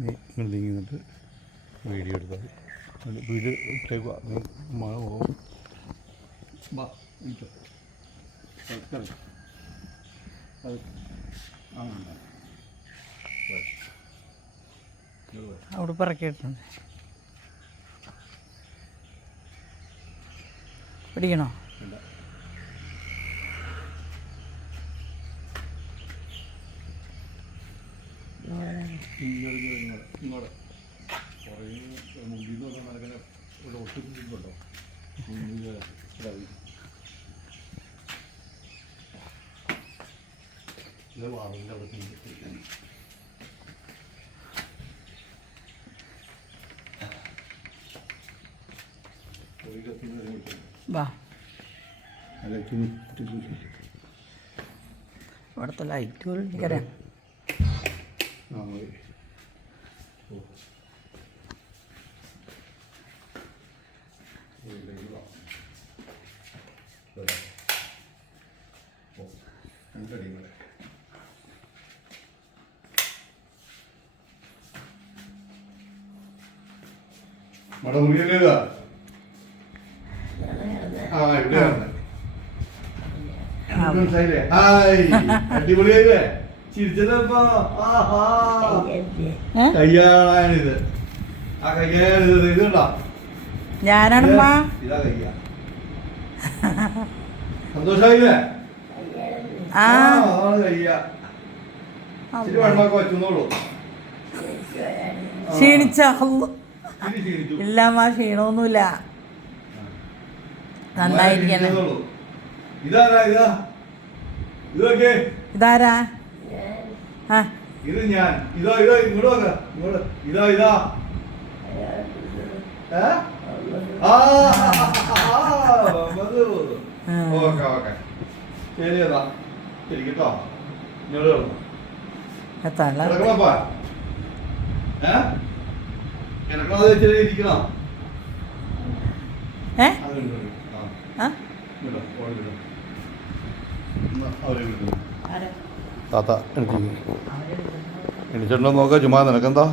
നിങ്ങൾ നീങ്ങിട്ട് വീഡിയോ എടുത്താൽ വീട് ഇട്ടേക്കുക. നീ മഴ പോകും. അവിടെ പറക്കിയിട്ടുണ്ട്. പിടിക്കണോ? ഇങ്ങോട്ട് കുറേ മുമ്പിൽ നിന്ന് പറഞ്ഞാൽ അങ്ങനെ ഇവിടെ ഒട്ടിക്കുന്നുണ്ടോ? ഇത് വാറിൻ്റെ അവിടെ ഇവിടുത്തെ ലൈറ്റുകൾ എനിക്കറിയാം. അടിപൊളിയായില്ലേ? ചിരിച്ചതപ്പോ കയ്യാണിത്. ആ കയ്യാണിത്. ഇതുണ്ടോ? ഞാനാണമ്മ. ഇതാ കയ്യ. സന്തോഷായില്ലേ? ആ കയ്യ. ഇച്ചിരി വെള്ളമൊക്കെ വെച്ചോളൂ. ക്ഷീണിച്ച ഇല്ലമ്മ, ക്ഷീണമൊന്നുമില്ല. നന്നായിരിക്കണേ. ഇതാരാ? ഇതൊക്കെ ഇതാരാ? ആ ഇത് ഞാൻ. ഇതാ ഇങ്ങോട്ട് നോക്ക. ഇങ്ങോട്ട് ഇതാ ഓക്കെ ശരി. ഏതാ ശരിക്കട്ടോ? ഇങ്ങോട്ട് കിടക്കണപ്പാ. കിടക്കണത് വെച്ചാൽ ഇരിക്കണോ? താത്ത എണീച്ചിട്ടുണ്ടോ നോക്കാം. ചുമ്മാ നിനക്കെന്താ?